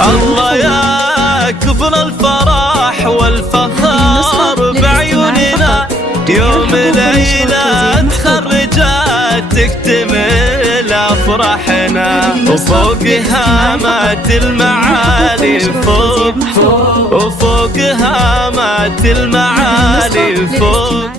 الله يا كبر الفرح والفخر بعيوننا يوم ليلة تخرجت تكتمل أفراحنا وفوق هامات المعالي وفوق هامات المعالي فوق.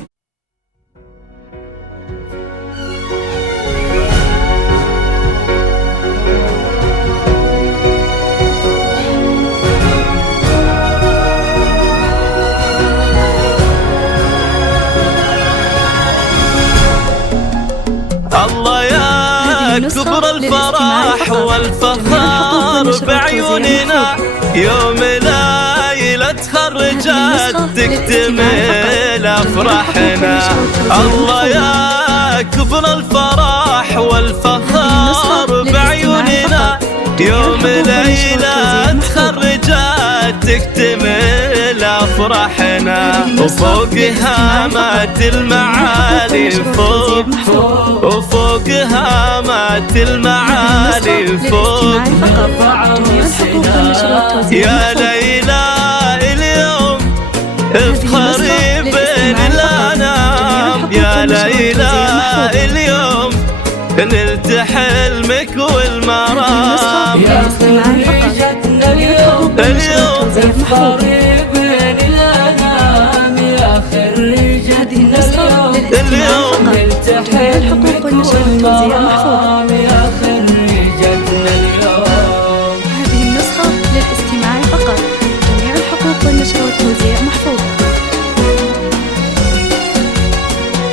الله يا كبر الفرح والفخر بعيوننا يوم ليلة تخرجت تكتمل أفراحنا. الله يا كبر الفرح والفخر بعيوننا يوم ليلة تخرجت تكتمل أفراحنا وفوق هامات المعالي وفوق هامات المعالي فوق. يا ليلى اليوم افخري بين الأنام، يا ليلى اليوم نلت حلمك والمرام، يا خريجتنا اليوم افخري بين الأنام، يا خريجتنا اليوم نلت حلمك والمرام، يا خريجتنا اليوم. هذه النسخة للاستماع فقط، جميع الحقوق والنشر والتوزيع محفوظ.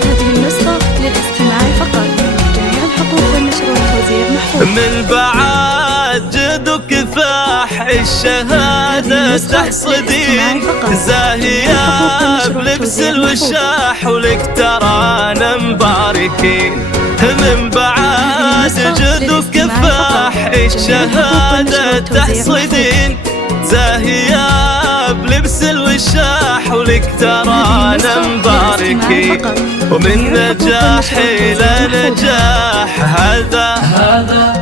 هذه النسخة للاستماع فقط، جميع الحقوق والنشر والتوزيع محفوظ. من بعد جد وكفاح الشهادة تحصدين زاهية بلبس الوشاح ولك ترانا مباركين. من بعد جد وكفاح الشهادة تحصدين زاهية بلبس الوشاح ولك ترانا مباركين. ومن نجاح إلى نجاح هذا،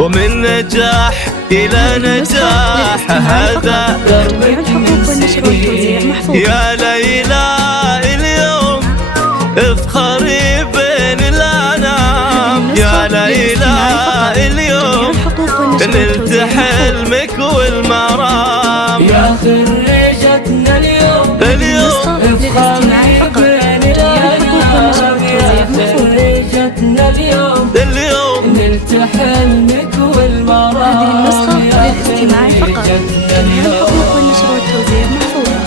ومن نجاح إلى نجاح هذا جميع الحقوق والنشر والتوزيع محفوظ. يا ليلى اليوم افخري بين الأنام، يا ليلى اليوم نلت حلمك والمرام، يا خريجتنا اليوم افخري بين الأنام، يا خريجتنا اليوم نلت حلمك والمرام. هذه النسخة للاستماع فقط، جميع الحقوق والنشر والتوزيع محفوظة.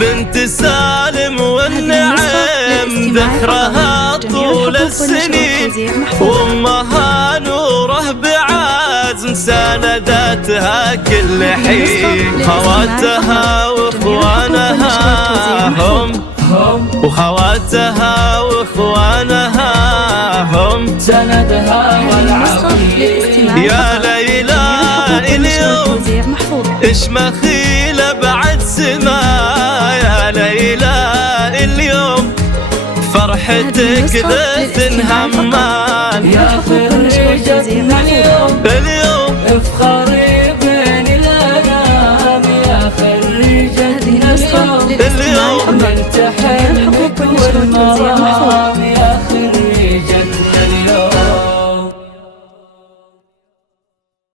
بنت سالم والنعم ذكرها طول السنين، وامها نوره بعزم ساندتها كل حين. خواتها واخوانها وخواتها واخوانها هم سندها والعقيد. يا ليلى اليوم اش مخيلة بعد سما، يا ليلى اليوم فرحتك ذات همان، يا